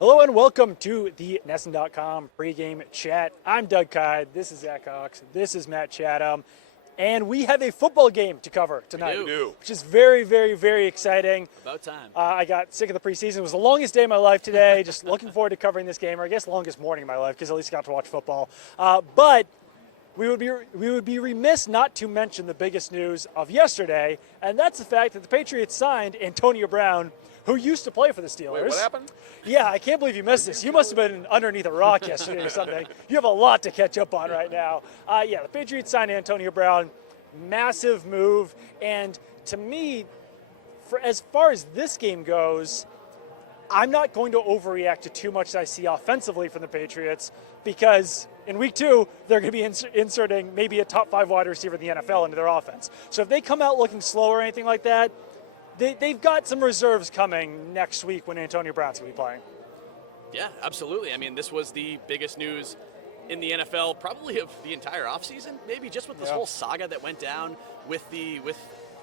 Hello and welcome to the NESN.com pregame chat. I'm Doug Kyde, this is Zach Cox, this is Matt Chatham, and we have a football game to cover tonight, We do. which is very, very, very exciting. About time. I got sick of the preseason. It was the longest day of my life today, just looking forward to covering this game, or I guess longest morning of my life, because at least I got to watch football. But we would be remiss not to mention the biggest news of yesterday, and that's the fact that the Patriots signed Antonio Brown, who used to play for the Steelers. Wait, what happened? Yeah, I can't believe you missed this. You must have been underneath a rock yesterday or something. You have a lot to catch up on right now. The Patriots signed Antonio Brown. Massive move. And to me, as far as this game goes, I'm not going to overreact to too much that I see offensively from the Patriots, because in week 2, they're going to be inserting maybe a top 5 wide receiver in the NFL into their offense. So if they come out looking slow or anything like that, they've got some reserves coming next week when Antonio Brown's going to be playing. Yeah, absolutely. I mean, this was the biggest news in the NFL, probably of the entire offseason, maybe just with this whole saga that went down with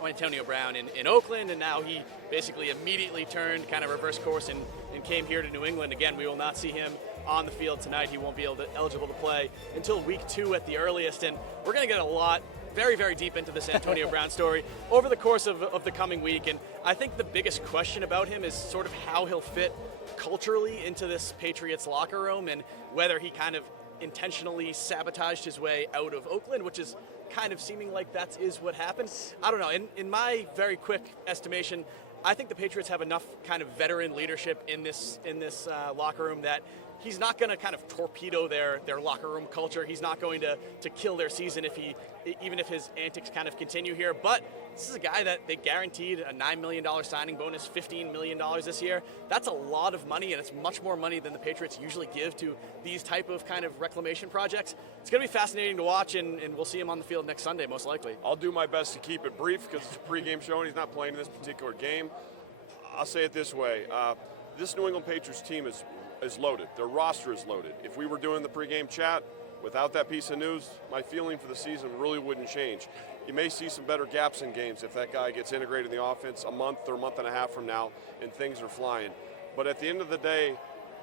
Antonio Brown in Oakland, and now he basically immediately turned kind of reverse course and came here to New England. Again, we will not see him on the field tonight. He won't be eligible to play until week 2 at the earliest, and we're going to get a lot very, very deep into this Antonio Brown story over the course of the coming week. And I think the biggest question about him is sort of how he'll fit culturally into this Patriots locker room, and whether he kind of intentionally sabotaged his way out of Oakland, which is kind of seeming like that is what happened. I don't know. In my very quick estimation, I think the Patriots have enough kind of veteran leadership in this locker room that he's not going to kind of torpedo their locker room culture. He's not going to kill their season even if his antics kind of continue here. But this is a guy that they guaranteed a $9 million signing bonus, $15 million this year. That's a lot of money, and it's much more money than the Patriots usually give to these type of kind of reclamation projects. It's going to be fascinating to watch, and we'll see him on the field next Sunday, most likely. I'll do my best to keep it brief because it's a pregame show and he's not playing in this particular game. I'll say it this way. This New England Patriots team is loaded. Their roster is loaded. If we were doing the pregame chat without that piece of news, my feeling for the season really wouldn't change. You may see some better gaps in games if that guy gets integrated in the offense a month or a month and a half from now and things are flying. But at the end of the day,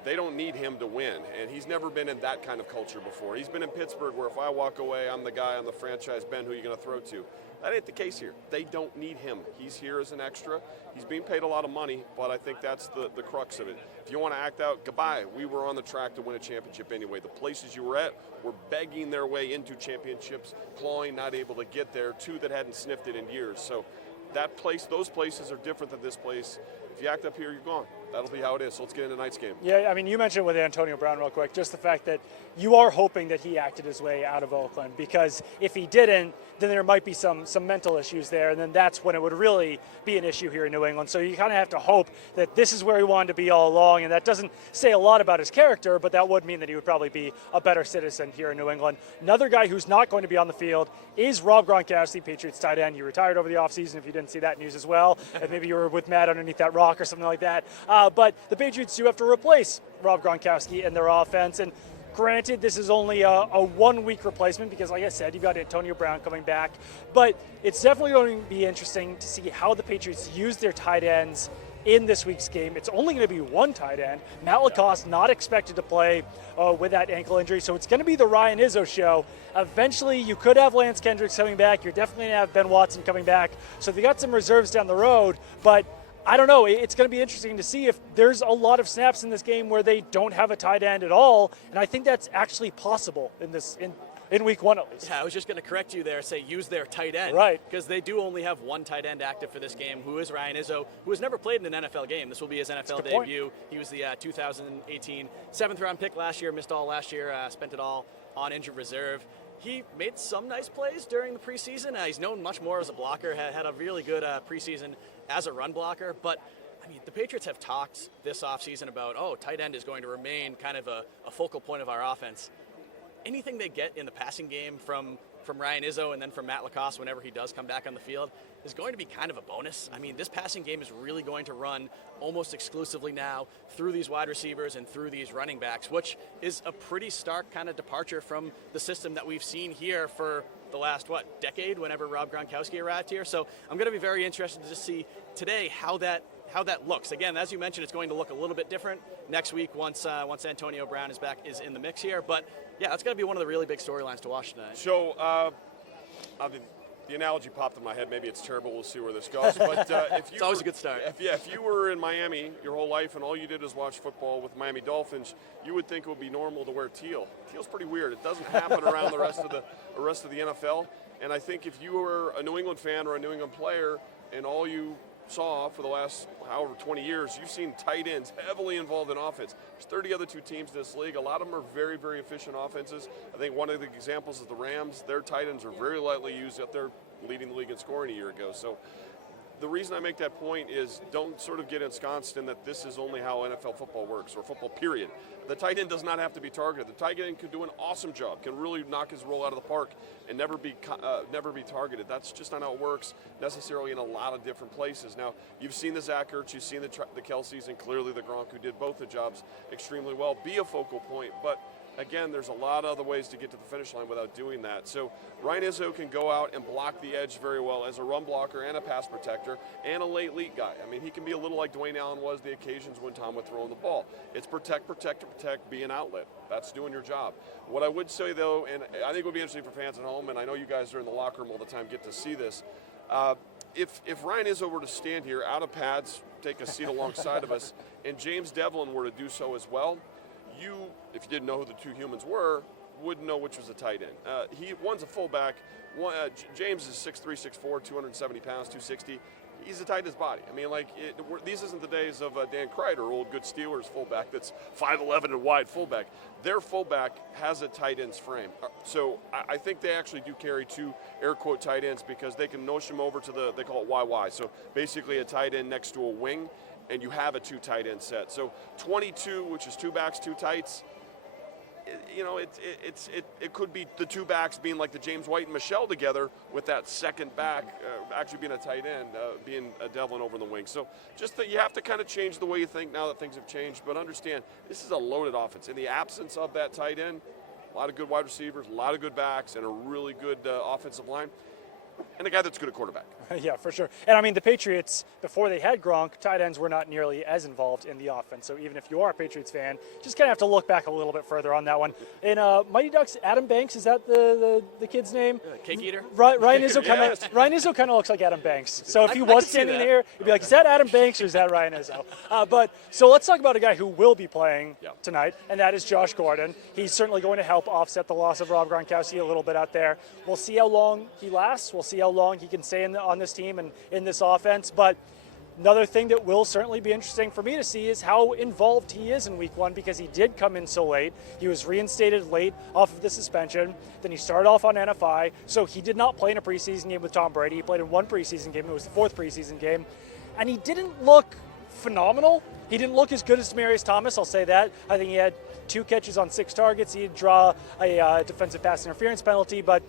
they don't need him to win, and he's never been in that kind of culture before. He's been in Pittsburgh where if I walk away, I'm the guy on the franchise. Ben, who are you going to throw to? That ain't the case here. They don't need him. He's here as an extra. He's being paid a lot of money, but I think that's the crux of it. If you want to act out, goodbye. We were on the track to win a championship anyway. The places you were at were begging their way into championships, clawing, not able to get there. 2 that hadn't sniffed it in years. So that place, those places are different than this place. If you act up here, you're gone. That'll be how it is. So let's get into tonight's game. Yeah, I mean, you mentioned with Antonio Brown real quick, just the fact that you are hoping that he acted his way out of Oakland, because if he didn't, then there might be some mental issues there, and then that's when it would really be an issue here in New England. So you kind of have to hope that this is where he wanted to be all along, and that doesn't say a lot about his character, but that would mean that he would probably be a better citizen here in New England. Another guy who's not going to be on the field is Rob Gronkowski, Patriots tight end. You retired over the offseason, if you didn't see that news as well, and maybe you were with Matt underneath that rock or something like that. But the Patriots do have to replace Rob Gronkowski in their offense, and granted, this is only a 1-week replacement because, like I said, you've got Antonio Brown coming back. But it's definitely going to be interesting to see how the Patriots use their tight ends in this week's game. It's only going to be one tight end. Matt LaCosse not expected to play with that ankle injury, so it's going to be the Ryan Izzo show. Eventually, you could have Lance Kendricks coming back. You're definitely going to have Ben Watson coming back. So they got some reserves down the road, but I don't know. It's going to be interesting to see if there's a lot of snaps in this game where they don't have a tight end at all, and I think that's actually possible in week 1 at least. Yeah, I was just going to correct you there, say use their tight end. Right. Because they do only have one tight end active for this game, who is Ryan Izzo, who has never played in an NFL game. This will be his NFL debut. He was the 2018 7th-round pick last year, missed all last year, spent it all on injured reserve. He made some nice plays during the preseason. He's known much more as a blocker, had a really good preseason as a run blocker. But, I mean, the Patriots have talked this offseason about, tight end is going to remain kind of a focal point of our offense. Anything they get in the passing game from Ryan Izzo and then from Matt LaCosse whenever he does come back on the field is going to be kind of a bonus. I mean, this passing game is really going to run almost exclusively now through these wide receivers and through these running backs, which is a pretty stark kind of departure from the system that we've seen here for the last, decade, whenever Rob Gronkowski arrived here. So I'm going to be very interested to see today how that how that looks. Again, as you mentioned, it's going to look a little bit different next week once Antonio Brown is in the mix here. But yeah, that's going to be one of the really big storylines to watch tonight. So the analogy popped in my head. Maybe it's terrible. We'll see where this goes. But if you it's always a good start. If you were in Miami your whole life and all you did was watch football with Miami Dolphins, you would think it would be normal to wear teal. Teal's pretty weird. It doesn't happen around the rest of the NFL. And I think if you were a New England fan or a New England player, and all you saw for the last however 20 years, you've seen tight ends heavily involved in offense. There's 30 other teams in this league. A lot of them are very, very efficient offenses. I think one of the examples is the Rams. Their tight ends are very lightly used up there, leading the league in scoring a year ago. So the reason I make that point is don't sort of get ensconced in that this is only how NFL football works, or football period. The tight end does not have to be targeted. The tight end can do an awesome job, can really knock his role out of the park and never be targeted. That's just not how it works necessarily in a lot of different places. Now, you've seen the Zach Ertz, you've seen the Kelce's, and clearly the Gronk, who did both the jobs extremely well, be a focal point. But again, there's a lot of other ways to get to the finish line without doing that. So Ryan Izzo can go out and block the edge very well as a run blocker and a pass protector and a late lead guy. I mean, he can be a little like Dwayne Allen was the occasions when Tom would throw the ball. It's protect, be an outlet. That's doing your job. What I would say, though, and I think it would be interesting for fans at home, and I know you guys are in the locker room all the time, get to see this. If Ryan Izzo were to stand here out of pads, take a seat alongside of us, and James Devlin were to do so as well, you, if you didn't know who the two humans were, wouldn't know which was a tight end. One's a fullback. James is 6'3", 6'4", 270 pounds, 260. He's the tight end his body. I mean, these isn't the days of Dan Kreider, old good Steelers fullback that's 5'11" and wide fullback. Their fullback has a tight end's frame. So I think they actually do carry two air quote tight ends because they can nosh them over to they call it YY. So basically a tight end next to a wing, and you have a two tight end set. So 22, which is two backs, two tights, it could be the two backs being like the James White and Michelle together with that second back actually being a tight end, being a Devlin over the wing. So just that you have to kind of change the way you think now that things have changed. But understand, this is a loaded offense. In the absence of that tight end, a lot of good wide receivers, a lot of good backs, and a really good offensive line. And a guy that's good at quarterback. Yeah, for sure. And I mean, the Patriots, before they had Gronk, tight ends were not nearly as involved in the offense. So even if you are a Patriots fan, just kind of have to look back a little bit further on that one. In Mighty Ducks, Adam Banks, is that the kid's name? Cake eater? Ryan Izzo kind of looks like Adam Banks. So if he was standing here, you'd be like, is that Adam Banks or is that Ryan Izzo? So let's talk about a guy who will be playing tonight, and that is Josh Gordon. He's certainly going to help offset the loss of Rob Gronkowski a little bit out there. We'll see how long he lasts. We'll see how long he can stay on this team and in this offense. But another thing that will certainly be interesting for me to see is how involved he is in week one, because he did come in so late. He was reinstated late off of the suspension. Then he started off on NFI. So he did not play in a preseason game with Tom Brady. He played in one preseason game. It was the fourth preseason game. And he didn't look phenomenal. He didn't look as good as Demaryius Thomas, I'll say that. I think he had 2 catches on 6 targets. He did draw a defensive pass interference penalty, but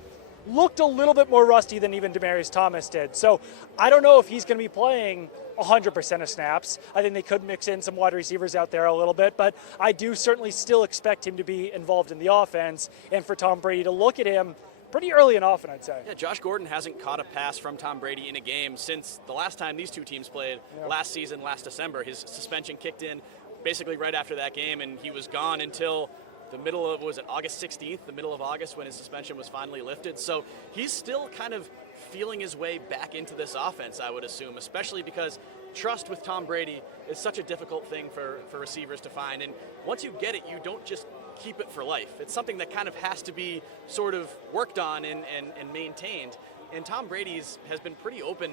looked a little bit more rusty than even Demaryius Thomas did. So I don't know if he's going to be playing 100% of snaps. I think they could mix in some wide receivers out there a little bit, but I do certainly still expect him to be involved in the offense and for Tom Brady to look at him pretty early and often, I'd say. Yeah, Josh Gordon hasn't caught a pass from Tom Brady in a game since the last time these two teams played last season, last December. His suspension kicked in basically right after that game, and he was gone until the middle of, was it August 16th, the middle of August, when his suspension was finally lifted. So he's still kind of feeling his way back into this offense, I would assume, especially because trust with Tom Brady is such a difficult thing for receivers to find. And once you get it, you don't just keep it for life. It's something that kind of has to be sort of worked on and maintained. And Tom Brady's has been pretty open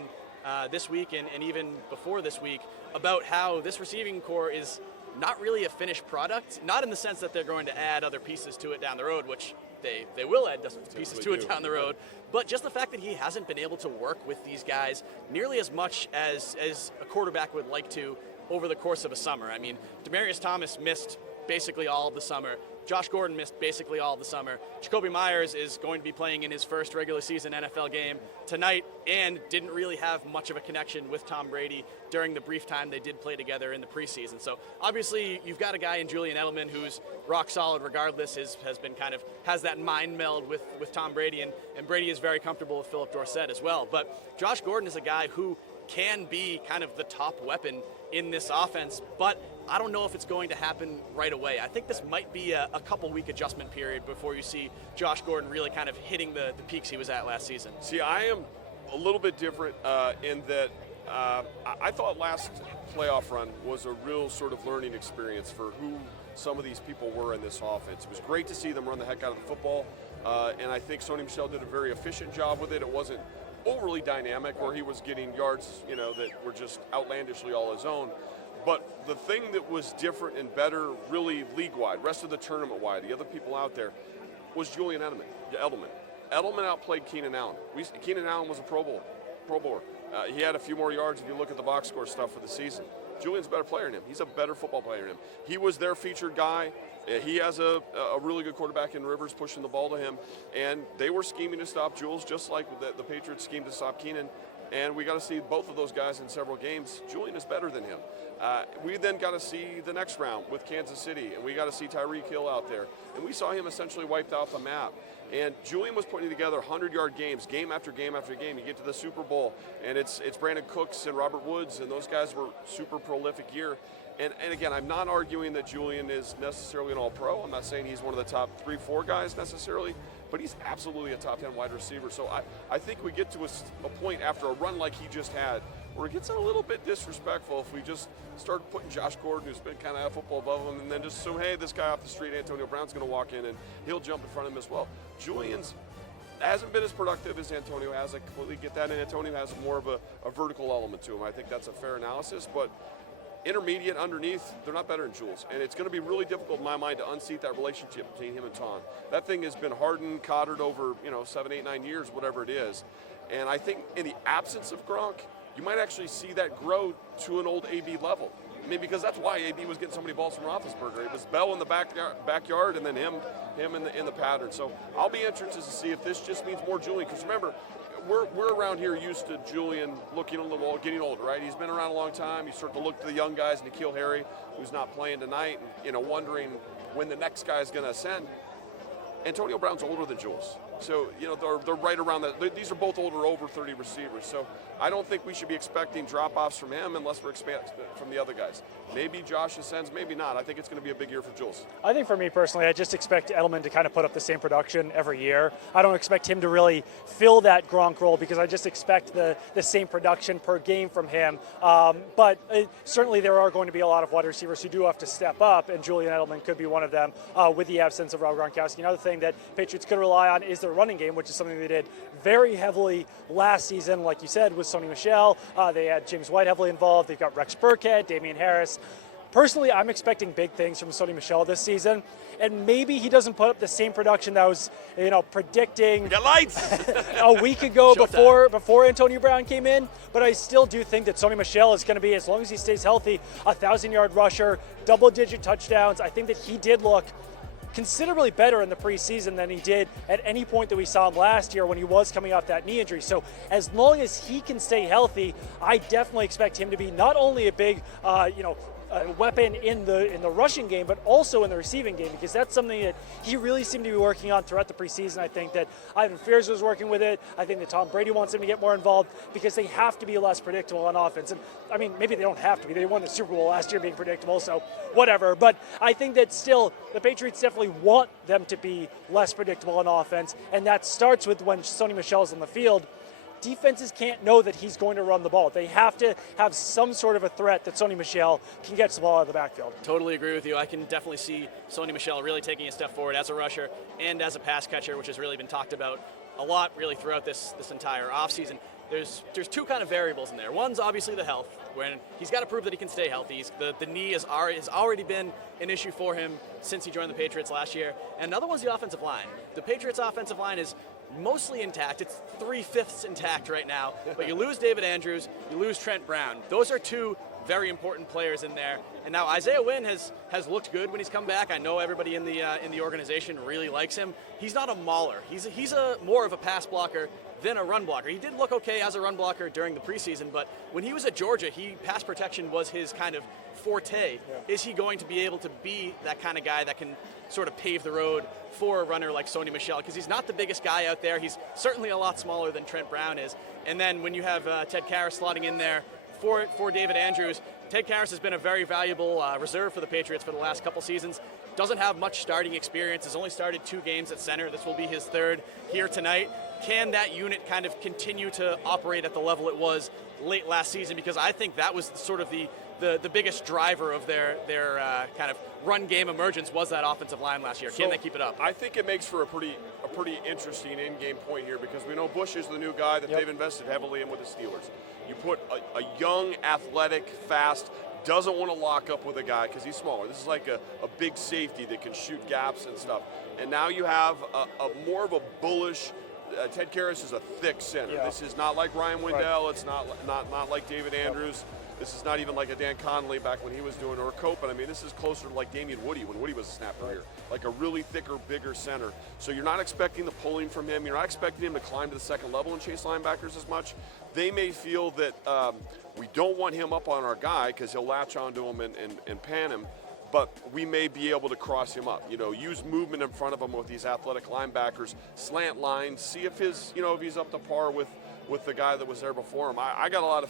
this week and even before this week about how this receiving core is not really a finished product, not in the sense that they're going to add other pieces to it down the road, which they will add pieces to it down the road, but just the fact that he hasn't been able to work with these guys nearly as much as a quarterback would like to over the course of a summer. I mean, Demaryius Thomas missed basically all of the summer. Josh Gordon missed basically all of the summer. Jacoby Myers is going to be playing in his first regular season NFL game tonight and didn't really have much of a connection with Tom Brady during the brief time they did play together in the preseason. So obviously you've got a guy in Julian Edelman who's rock solid regardless, has been kind of, has that mind meld with Tom Brady, and Brady is very comfortable with Philip Dorsett as well. But Josh Gordon is a guy who can be kind of the top weapon in this offense, but I don't know if it's going to happen right away. I think this might be a couple-week adjustment period before you see Josh Gordon really kind of hitting the peaks he was at last season. See, I am a little bit different in that I thought last playoff run was a real sort of learning experience for who some of these people were in this offense. It was great to see them run the heck out of the football, and I think Sony Michel did a very efficient job with it. It wasn't overly dynamic where he was getting yards, that were just outlandishly all his own. But the thing that was different and better, really league-wide, rest of the tournament-wide, the other people out there, was Julian Edelman. Edelman outplayed Keenan Allen. Keenan Allen was a Pro Bowler. He had a few more yards if you look at the box score stuff for the season. Julian's a better player than him. He's a better football player than him. He was their featured guy. He has a really good quarterback in Rivers pushing the ball to him. And they were scheming to stop Jules just like the Patriots schemed to stop Keenan. And we got to see both of those guys in several games. Julian is better than him. We then got to see the next round with Kansas City, and we got to see Tyreek Hill out there. And we saw him essentially wiped off the map. And Julian was putting together 100-yard games, game after game after game. You get to the Super Bowl, and it's Brandon Cooks and Robert Woods, and those guys were super prolific year. And again, I'm not arguing that Julian is necessarily an all-pro. I'm not saying he's one of the top 3-4 guys necessarily, but he's absolutely a top 10 wide receiver. So I think we get to a point after a run like he just had where it gets a little bit disrespectful if we just start putting Josh Gordon, who's been kind of a football above him, and then just assume, hey, this guy off the street, Antonio Brown's going to walk in and he'll jump in front of him as well. Julian's hasn't been as productive as Antonio has. I completely get that, and Antonio has more of a vertical element to him. I think that's a fair analysis, but intermediate underneath, they're not better than Jules. And it's going to be really difficult in my mind to unseat that relationship between him and Tom. That thing has been hardened, cottered over 7, 8, 9 years, whatever it is. And I think in the absence of Gronk, you might actually see that grow to an old AB level. I mean, because that's why AB was getting so many balls from Roethlisberger. It was Bell in the backyard and then him in the pattern. So I'll be interested to see if this just means more Julian. Because remember, we're around here used to Julian looking a little old, getting older, right? He's been around a long time. You start to look to the young guys, N'Keal Harry, who's not playing tonight, and wondering when the next guy is going to ascend. Antonio Brown's older than Jules. So, they're right around that. These are both older, over 30 receivers. So I don't think we should be expecting drop-offs from him unless we're expecting from the other guys. Maybe Josh ascends, maybe not. I think it's going to be a big year for Jules. I think for me personally, I just expect Edelman to kind of put up the same production every year. I don't expect him to really fill that Gronk role because I just expect the same production per game from him. But certainly there are going to be a lot of wide receivers who do have to step up, and Julian Edelman could be one of them with the absence of Rob Gronkowski. Another thing that Patriots could rely on is their running game, which is something they did very heavily last season, like you said, with Sony Michel. They had James White heavily involved. They've got Rex Burkhead, Damian Harris. Personally, I'm expecting big things from Sony Michel this season, and maybe he doesn't put up the same production that I was, predicting a week ago before Antonio Brown came in. But I still do think that Sony Michel is going to be, as long as he stays healthy, a 1,000-yard rusher, double-digit touchdowns. I think that he did look considerably better in the preseason than he did at any point that we saw him last year when he was coming off that knee injury. So as long as he can stay healthy, I definitely expect him to be not only a big, weapon in the rushing game, but also in the receiving game, because that's something that he really seemed to be working on throughout the preseason. I think that Ivan Fears was working with it. I think that Tom Brady wants him to get more involved because they have to be less predictable on offense. And I mean, maybe they don't have to be. They won the Super Bowl last year being predictable, so whatever. But I think that still the Patriots definitely want them to be less predictable on offense, and that starts with when Sony Michel's on the field. Defenses can't know that he's going to run the ball. They have to have some sort of a threat that Sony Michel can get the ball out of the backfield. Totally agree with you. I can definitely see Sony Michel really taking a step forward as a rusher and as a pass catcher, which has really been talked about a lot really throughout this entire offseason. There's two kind of variables in there. One's obviously the health, when he's got to prove that he can stay healthy. The knee has already been an issue for him since he joined the Patriots last year. And another one's the offensive line. The Patriots' offensive line is mostly intact. It's 3/5 intact right now, but you lose David Andrews, you lose Trent Brown. Those are two very important players in there. And now Isaiah Wynn has looked good when he's come back. I know everybody in the organization really likes him. He's not a mauler. He's a more of a pass blocker than a run blocker. He did look okay as a run blocker during the preseason, but when he was at Georgia, pass protection was his kind of forte. Yeah. Is he going to be able to be that kind of guy that can sort of pave the road for a runner like Sony Michel? Because he's not the biggest guy out there. He's certainly a lot smaller than Trent Brown is. And then when you have Ted Karras slotting in there for David Andrews, Ted Karras has been a very valuable reserve for the Patriots for the last couple seasons. Doesn't have much starting experience, has only started 2 games at center. This will be his 3rd here tonight. Can that unit kind of continue to operate at the level it was late last season? Because I think that was sort of the biggest driver of their kind of run game emergence was that offensive line last year. Can they keep it up? I think it makes for a pretty interesting in-game point here, because we know Bush is the new guy that they've invested heavily in with the Steelers. You put a young, athletic, fast, doesn't want to lock up with a guy because he's smaller. This is like a big safety that can shoot gaps and stuff. And now you have a more of a bullish. Ted Karras is a thick center. Yeah. This is not like Ryan Wendell. Right. It's not like David Andrews. This is not even like a Dan Connolly back when he was doing, or a Copeland. I mean, this is closer to like Damian Woody when Woody was a snapper here. Like a really thicker, bigger center. So you're not expecting the pulling from him. You're not expecting him to climb to the second level and chase linebackers as much. They may feel that we don't want him up on our guy because he'll latch onto him and pan him. But we may be able to cross him up. Use movement in front of him with these athletic linebackers, slant lines, see if if he's up to par with the guy that was there before him. I got a lot of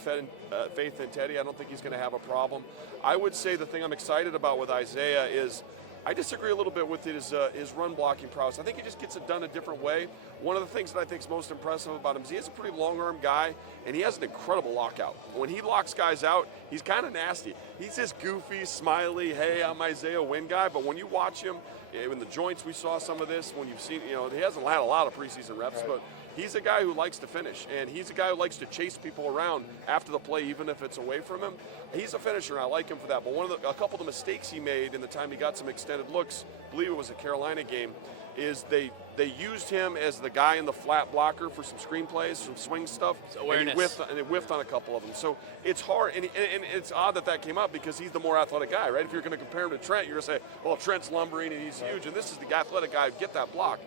faith in Teddy. I don't think he's going to have a problem. I would say the thing I'm excited about with Isaiah is I disagree a little bit with his run blocking prowess. I think he just gets it done a different way. One of the things that I think is most impressive about him is he is a pretty long-arm guy, and he has an incredible lockout. When he locks guys out, he's kind of nasty. He's this goofy, smiley, hey, I'm Isaiah Wynn guy, but when you watch him, in the joints we saw some of this, when you've seen, he hasn't had a lot of preseason reps, right. But he's a guy who likes to finish, and he's a guy who likes to chase people around after the play, even if it's away from him. He's a finisher, and I like him for that. But a couple of the mistakes he made in the time he got some extended looks, I believe it was a Carolina game, is they used him as the guy in the flat blocker for some screen plays, some swing stuff, and he whiffed on a couple of them. So it's hard, and it's odd that came up because he's the more athletic guy, right? If you're going to compare him to Trent, you're going to say, well, Trent's lumbering and he's huge, and this is the athletic guy who get that block.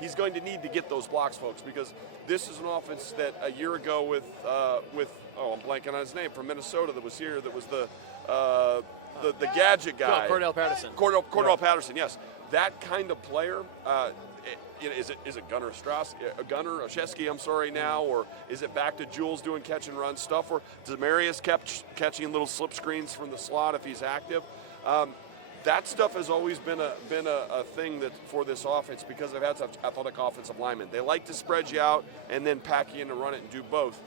He's going to need to get those blocks, folks, because this is an offense that a year ago with I'm blanking on his name, from Minnesota that was here, that was the gadget guy. Cordell Patterson. Cordell Patterson, yes. That kind of player, is it Gunnar Olszewski, I'm sorry now, or is it back to Jules doing catch and run stuff, or Demarius kept catching little slip screens from the slot if he's active? That stuff has always been a thing that for this offense, because they've had such athletic offensive linemen. They like to spread you out and then pack you in to run it and do both.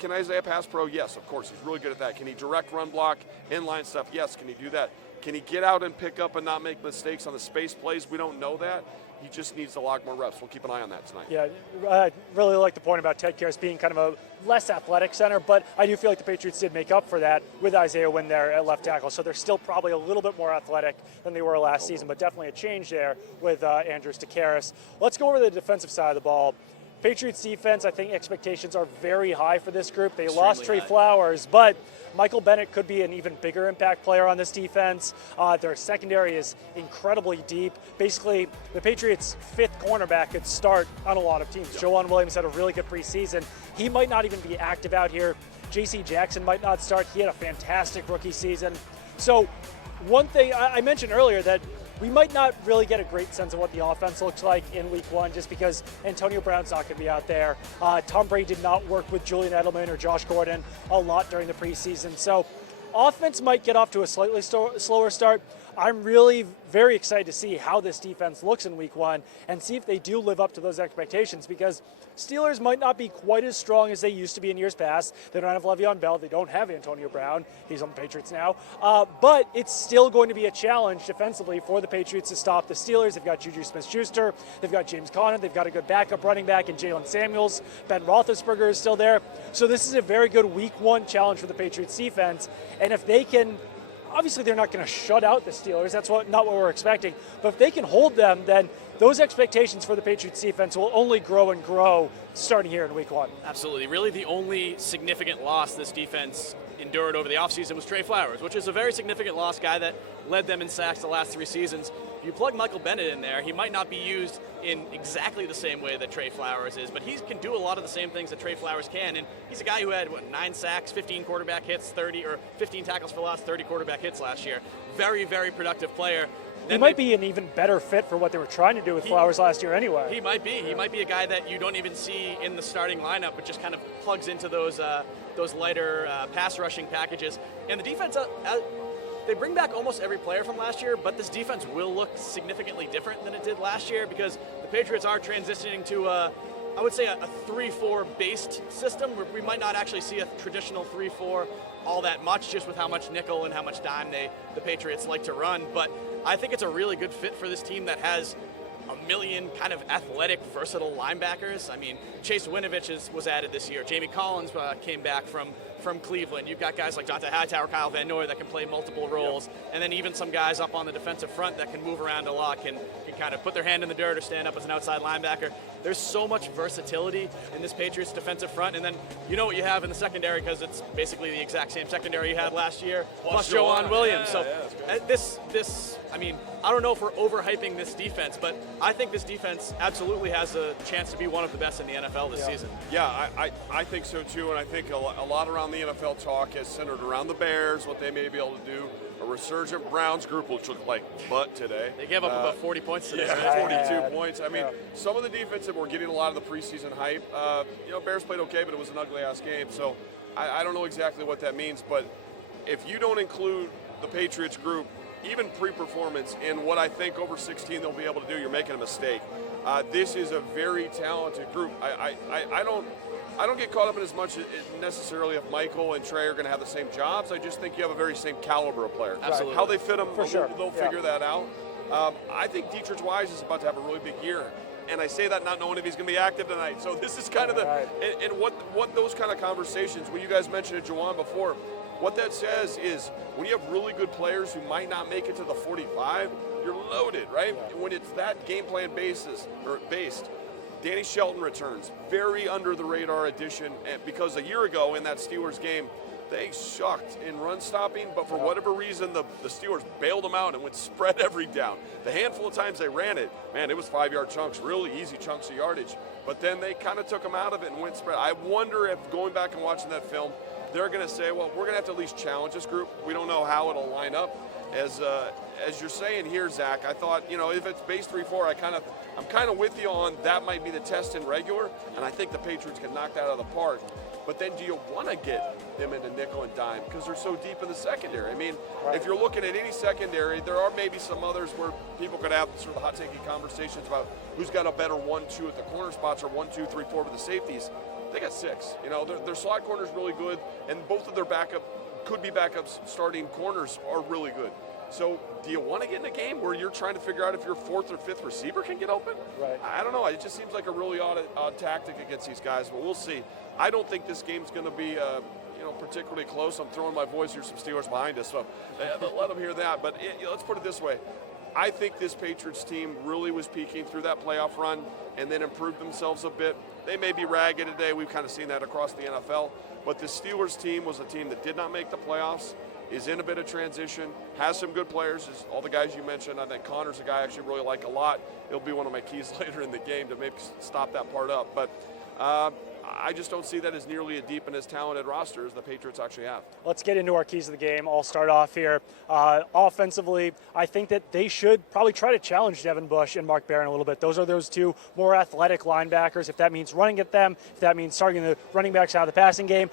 Can Isaiah pass pro? Yes, of course. He's really good at that. Can he direct run block, inline stuff? Yes. Can he do that? Can he get out and pick up and not make mistakes on the space plays? We don't know that. He just needs to log more reps. We'll keep an eye on that tonight. Yeah, I really like the point about Ted Karras being kind of a less athletic center, but I do feel like the Patriots did make up for that with Isaiah Wynn there at left tackle. So they're still probably a little bit more athletic than they were last season, but definitely a change there with Andrews to Karras. Let's go over to the defensive side of the ball. Patriots defense, I think expectations are very high for this group. They lost Trey Flowers, but Michael Bennett could be an even bigger impact player on this defense. Their secondary is incredibly deep. Basically, the Patriots' 5th cornerback could start on a lot of teams. Joejuan Williams had a really good preseason. He might not even be active out here. J.C. Jackson might not start. He had a fantastic rookie season. So one thing I mentioned earlier that we might not really get a great sense of what the offense looks like in week 1 just because Antonio Brown's not going to be out there. Tom Brady did not work with Julian Edelman or Josh Gordon a lot during the preseason. So offense might get off to a slightly slower start. I'm really very excited to see how this defense looks in week 1 and see if they do live up to those expectations, because Steelers might not be quite as strong as they used to be in years past. They don't have Le'Veon Bell. They don't have Antonio Brown. He's on the Patriots now. But it's still going to be a challenge defensively for the Patriots to stop the Steelers. They've got JUJU Smith-Schuster. They've got James Conner. They've got a good backup running back in Jalen Samuels. Ben Roethlisberger is still there. So this is a very good week 1 challenge for the Patriots defense. And if they can, obviously they're not going to shut out the Steelers. That's not what we're expecting. But if they can hold them, then those expectations for the Patriots defense will only grow and grow starting here in week 1. Absolutely. Really the only significant loss this defense endured over the offseason was Trey Flowers, which is a very significant loss, guy that led them in sacks the last 3 seasons. If you plug Michael Bennett in there, he might not be used in exactly the same way that Trey Flowers is, but he can do a lot of the same things that Trey Flowers can, and he's a guy who had, 9 sacks, 15 quarterback hits, 15 tackles for loss, 30 quarterback hits last year. Very, very productive player. He might be an even better fit for what they were trying to do with Flowers last year anyway. He might be. He might be a guy that you don't even see in the starting lineup, but just kind of plugs into those lighter pass rushing packages. And the defense, they bring back almost every player from last year, but this defense will look significantly different than it did last year because the Patriots are transitioning to I would say a 3-4 based system where we might not actually see a traditional 3-4 all that much, just with how much nickel and how much dime the Patriots like to run. But I think it's a really good fit for this team that has a million kind of athletic, versatile linebackers. I mean, Chase Winovich was added this year. Jamie Collins came back from Cleveland. You've got guys like Dante Hightower, Kyle Van Noy that can play multiple roles, and then even some guys up on the defensive front that can move around a lot, can kind of put their hand in the dirt or stand up as an outside linebacker. There's so much versatility in this Patriots defensive front, and then you know what you have in the secondary because it's basically the exact same secondary you had last year, plus Joanne Williams. So this, I mean, I don't know if we're overhyping this defense, but I think this defense absolutely has a chance to be one of the best in the NFL this season. Yeah, I think so too, and I think a lot around the NFL talk has centered around the Bears, what they may be able to do. A resurgent Browns group, which looked like butt today. They gave up about 40 points today. Yeah, 42 points. I mean, some of the defensive were getting a lot of the preseason hype. Bears played okay, but it was an ugly-ass game. So I don't know exactly what that means, but if you don't include the Patriots group, even pre-performance, in what I think over 16 they'll be able to do, you're making a mistake. This is a very talented group. I don't get caught up in as much necessarily if Michael and Trey are going to have the same jobs. I just think you have a very same caliber of player. Absolutely. How they fit them, they'll Yeah. figure that out. I think Dietrich Wise is about to have a really big year. And I say that not knowing if he's going to be active tonight. So this is kind of and what those kind of conversations, when you guys mentioned it, Juwan, before, what that says is when you have really good players who might not make it to the 45, you're loaded, right? Yeah. When it's that game plan based, Danny Shelton returns. Very under the radar addition, because a year ago in that Steelers game, they sucked in run stopping, but for whatever reason, the Steelers bailed them out and went spread every down. The handful of times they ran it, man, it was 5-yard chunks, really easy chunks of yardage. But then they kind of took them out of it and went spread. I wonder if going back and watching that film, they're going to say, well, we're going to have to at least challenge this group. We don't know how it'll line up. As you're saying here, Zach, I thought, if it's base 3-4, I'm kind of with you on that might be the test in regular, and I think the Patriots can knock that out of the park. But then do you want to get them into nickel and dime because they're so deep in the secondary? I mean, if you're looking at any secondary, there are maybe some others where people could have sort of hot-taking conversations about who's got a better 1-2 at the corner spots or 1, 2, 3, 4 with the safeties. They got 6. Their slot corner's really good, and both of their could-be backups starting corners are really good. So do you want to get in a game where you're trying to figure out if your 4th or 5th receiver can get open? Right. I don't know. It just seems like a really odd tactic against these guys, but we'll see. I don't think this game's going to be particularly close. I'm throwing my voice here, some Steelers behind us, so let them hear that. But let's put it this way. I think this Patriots team really was peaking through that playoff run and then improved themselves a bit. They may be ragged today. We've kind of seen that across the NFL. But the Steelers team was a team that did not make the playoffs, is in a bit of transition, has some good players, as all the guys you mentioned. I think Connor's a guy I actually really like a lot. He'll be one of my keys later in the game to maybe stop that part up. But I just don't see that as nearly as deep and as talented roster as the Patriots actually have. Let's get into our keys of the game. I'll start off here. Offensively, I think that they should probably try to challenge Devin Bush and Mark Barron a little bit. Those two more athletic linebackers. If that means running at them, if that means targeting the running backs out of the passing game,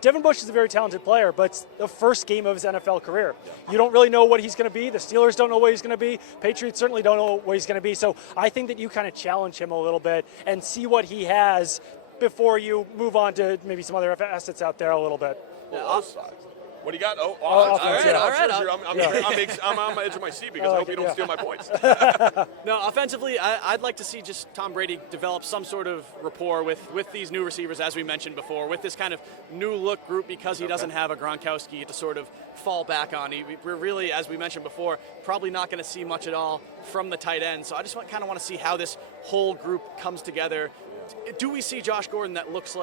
Devin Bush is a very talented player, but it's the first game of his NFL career. You don't really know what he's going to be. The Steelers don't know what he's going to be. Patriots certainly don't know what he's going to be. So I think that you kind of challenge him a little bit and see what he has before you move on to maybe some other assets out there a little bit. What do you got? All right. I'm on the edge of my seat because I hope you don't steal my points. No, offensively, I'd like to see just Tom Brady develop some sort of rapport with these new receivers, as we mentioned before, with this kind of new look group because he doesn't have a Gronkowski to sort of fall back on. We're really, as we mentioned before, probably not going to see much at all from the tight end. So I just kind of want to see how this whole group comes together do we see Josh Gordon that looks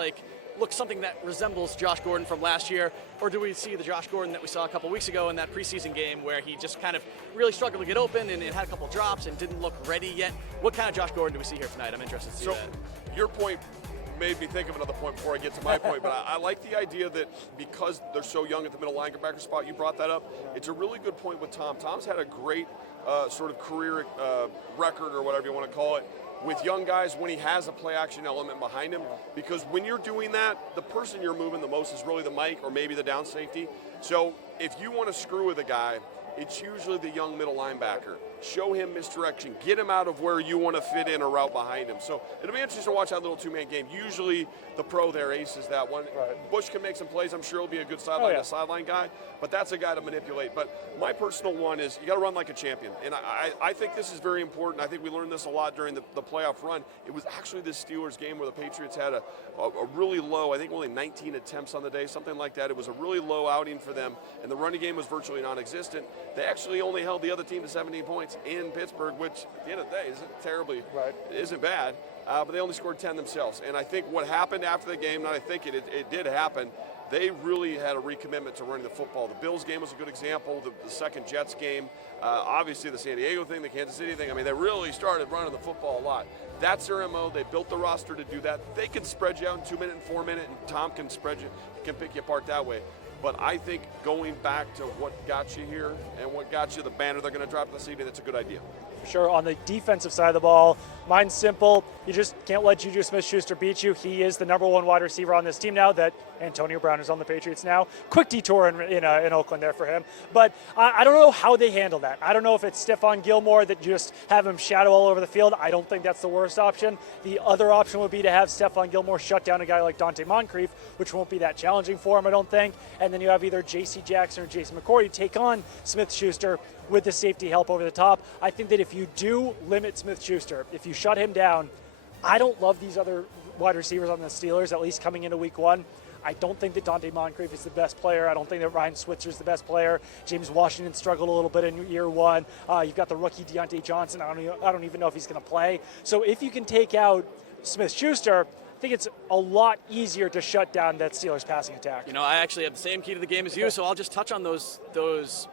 something that resembles Josh Gordon from last year, or do we see the Josh Gordon that we saw a couple weeks ago in that preseason game where he just kind of really struggled to get open and had a couple drops and didn't look ready yet? What kind of Josh Gordon do we see here tonight? I'm interested to see that. Your point made me think of another point before I get to my point, but I like the idea that because they're so young at the middle linebacker spot, you brought that up. It's a really good point with Tom. Tom's had a great sort of career record, or whatever you want to call it, with young guys when he has a play action element behind him, because when you're doing that, the person you're moving the most is really the Mike or maybe the down safety. So if you want to screw with a guy, it's usually the young middle linebacker. Show him misdirection. Get him out of where you want to fit in a route behind him. So it'll be interesting to watch that little two-man game. Usually the pro there aces that one. Right. Bush can make some plays. I'm sure he'll be a good sideline guy, but that's a guy to manipulate. But my personal one is you got to run like a champion. And I think this is very important. I think we learned this a lot during the playoff run. It was actually this Steelers game where the Patriots had a really low, I think only 19 attempts on the day, something like that. It was a really low outing for them, and the running game was virtually non-existent. They actually only held the other team to 17 points in Pittsburgh, which at the end of the day isn't bad, but they only scored 10 themselves. And I think what happened after the game, and I think it did happen, they really had a recommitment to running the football. The Bills game was a good example, the second Jets game, obviously the San Diego thing, the Kansas City thing. I mean, they really started running the football a lot. That's their MO. They built the roster to do that. They can spread you out in 2 minute and 4 minute, and Tom can pick you apart that way. But I think going back to what got you here and what got you the banner they're going to drop this evening, that's a good idea. Sure, on the defensive side of the ball, mine's simple. You just can't let JUJU Smith-Schuster beat you. He is the number one wide receiver on this team now that Antonio Brown is on the Patriots now. Quick detour in Oakland there for him. But I don't know how they handle that. I don't know if it's Stephon Gilmore that you just have him shadow all over the field. I don't think that's the worst option. The other option would be to have Stephon Gilmore shut down a guy like Dante Moncrief, which won't be that challenging for him, I don't think. And then you have either J.C. Jackson or Jason McCourty take on Smith-Schuster with the safety help over the top. I think that if you do limit Smith-Schuster, if you shut him down, I don't love these other wide receivers on the Steelers, at least coming into week one. I don't think that Dante Moncrief is the best player. I don't think that Ryan Switzer is the best player. James Washington struggled a little bit in year one. You've got the rookie Deontay Johnson. I don't even know if he's going to play. So if you can take out Smith-Schuster, I think it's a lot easier to shut down that Steelers passing attack. You know, I actually have the same key to the game as you, so I'll just touch on those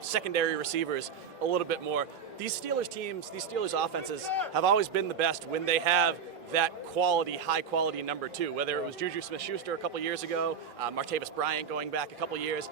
secondary receivers a little bit more. These Steelers teams, these Steelers offenses have always been the best when they have that quality, high-quality number two, whether it was JUJU Smith-Schuster a couple years ago, Martavis Bryant going back a couple years.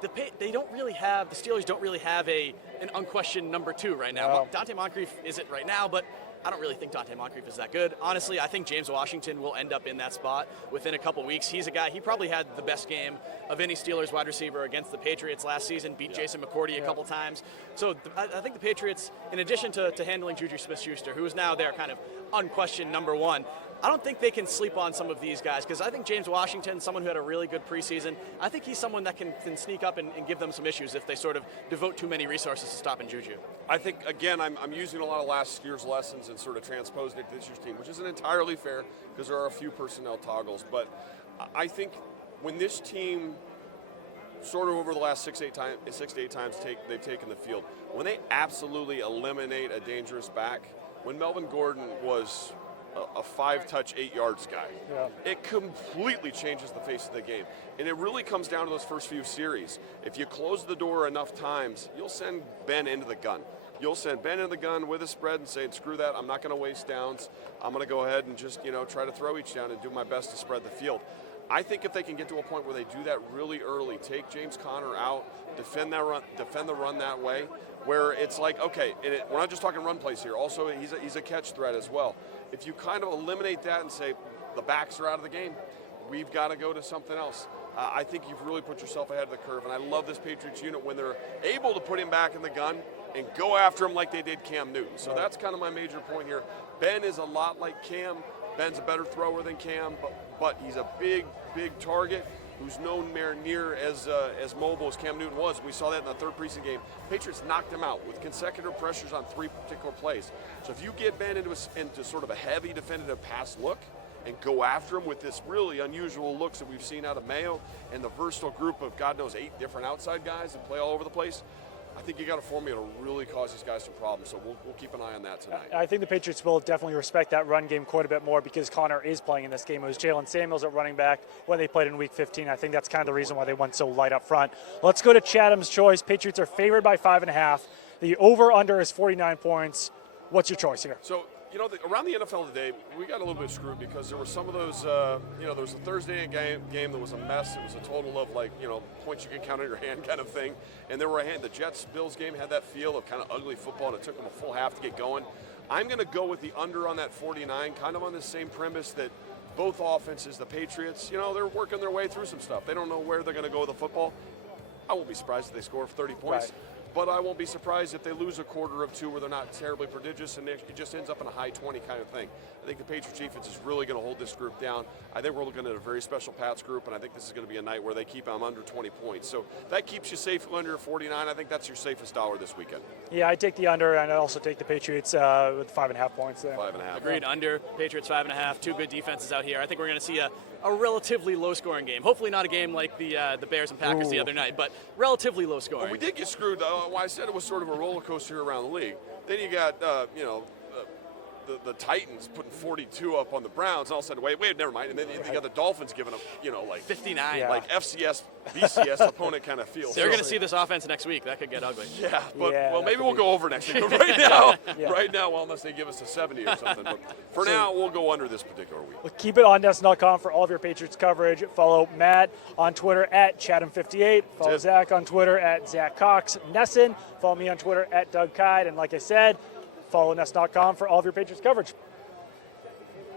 The Steelers don't really have an unquestioned number two right now. No. Dante Moncrief isn't right now, but I don't really think Dante Moncrief is that good. Honestly, I think James Washington will end up in that spot within a couple weeks. He's a guy, he probably had the best game of any Steelers wide receiver against the Patriots last season, beat Jason McCourty a couple times. So I think the Patriots, in addition to handling JUJU Smith-Schuster, who is now their kind of unquestioned number one, I don't think they can sleep on some of these guys, because I think James Washington, someone who had a really good preseason, I think he's someone that can sneak up and give them some issues if they sort of devote too many resources to stopping JUJU. I think, again, I'm using a lot of last year's lessons and sort of transposing it to this year's team, which isn't entirely fair because there are a few personnel toggles. But I think when this team sort of over the last 6 to 8 times they've taken the field, when they absolutely eliminate a dangerous back, when Melvin Gordon was a 5-touch, 8 yards guy, it completely changes the face of the game. And it really comes down to those first few series. If you close the door enough times, you'll send Ben into the gun. You'll send Ben into the gun with a spread and say, screw that, I'm not going to waste downs. I'm going to go ahead and just, try to throw each down and do my best to spread the field. I think if they can get to a point where they do that really early, take James Conner out, defend the run that way, where it's like, okay, and we're not just talking run plays here. Also, he's a catch threat as well. If you kind of eliminate that and say the backs are out of the game, we've got to go to something else. I think you've really put yourself ahead of the curve, and I love this Patriots unit when they're able to put him back in the gun and go after him like they did Cam Newton. So that's kind of my major point here. Ben is a lot like Cam. Ben's a better thrower than Cam, but he's a big target who's nowhere near as mobile as Cam Newton was. We saw that in the third preseason game. Patriots knocked him out with consecutive pressures on 3 particular plays. So if you get Ben into sort of a heavy definitive pass look and go after him with this really unusual looks that we've seen out of Mayo and the versatile group of God knows 8 different outside guys that play all over the place, I think you got a formula to really cause these guys some problems. So we'll keep an eye on that tonight. I think the Patriots will definitely respect that run game quite a bit more because Connor is playing in this game. It was Jalen Samuels at running back when they played in Week 15. I think that's kind of the reason why they went so light up front. Let's go to Chatham's choice. Patriots are favored by 5.5. The over-under is 49 points. What's your choice here? So, around the NFL today, we got a little bit screwed because there were some of those, there was a Thursday night game that was a mess. It was a total of points you can count on your hand kind of thing. And there were the Jets-Bills game had that feel of kind of ugly football, and it took them a full half to get going. I'm going to go with the under on that 49, kind of on the same premise that both offenses, the Patriots, they're working their way through some stuff. They don't know where they're going to go with the football. I won't be surprised if they score 30 points. Right. But I won't be surprised if they lose a quarter of two where they're not terribly prodigious and it just ends up in a high 20 kind of thing. I think the Patriots defense is really going to hold this group down. I think we're looking at a very special Pats group, and I think this is going to be a night where they keep them under 20 points. So that keeps you safe under 49. I think that's your safest dollar this weekend. Yeah, I take the under, and I also take the Patriots with 5.5 points there. 5.5. Agreed, under. Patriots 5.5. Two good defenses out here. I think we're going to see a relatively low-scoring game. Hopefully not a game like the Bears and Packers the other night, but relatively low-scoring. Well, we did get screwed. Why I said it was sort of a roller coaster around the league. Then you got, the Titans putting 42 up on the Browns, and all of a sudden, wait, never mind. And then you got the Dolphins giving up, 59. Yeah. like FCS, BCS opponent kind of feel. They're going to see this offense next week. That could get ugly. Yeah, but maybe we'll be. go over next week. But right now, well, unless they give us a 70 or something. But for now, we'll go under this particular week. Well, keep it on NESN.com for all of your Patriots coverage. Follow Matt on Twitter at Chatham58. Follow That's it. Zach on Twitter at Zach Cox. NESN. Follow me on Twitter at Doug Kide. And like I said, follow NESN.com for all of your Patriots coverage.